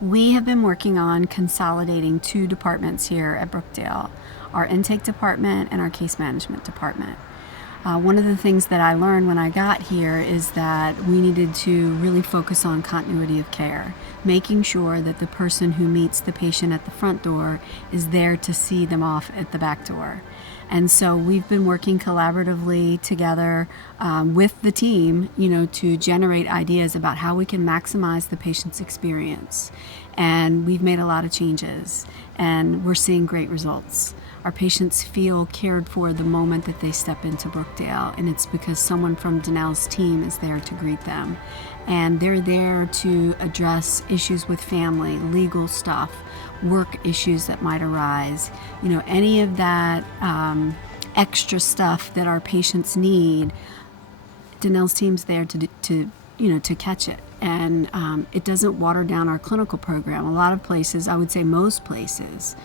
We have been working on consolidating two departments here at Brookdale, our intake department and our case management department. One of the things that I learned when I got here is that we needed to really focus on continuity of care, making sure that the person who meets the patient at the front door is there to see them off at the back door. And so we've been working collaboratively together with the team, to generate ideas about how we can maximize the patient's experience. And we've made a lot of changes, and we're seeing great results. Our patients feel cared for the moment that they step into Brookdale, and it's because someone from Danelle's team is there to greet them. And they're there to address issues with family, legal stuff, work issues that might arise. Any of that extra stuff that our patients need, Danelle's team's there to catch it. And it doesn't water down our clinical program. A lot of places, I would say most places,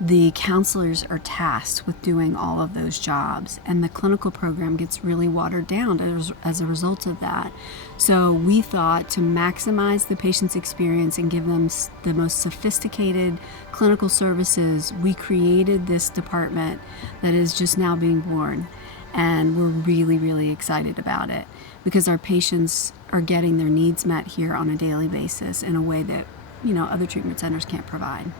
the counselors are tasked with doing all of those jobs, and the clinical program gets really watered down as a result of that. So we thought, to maximize the patient's experience and give them the most sophisticated clinical services, we created this department that is just now being born. And we're really, really excited about it because our patients are getting their needs met here on a daily basis in a way that, other treatment centers can't provide.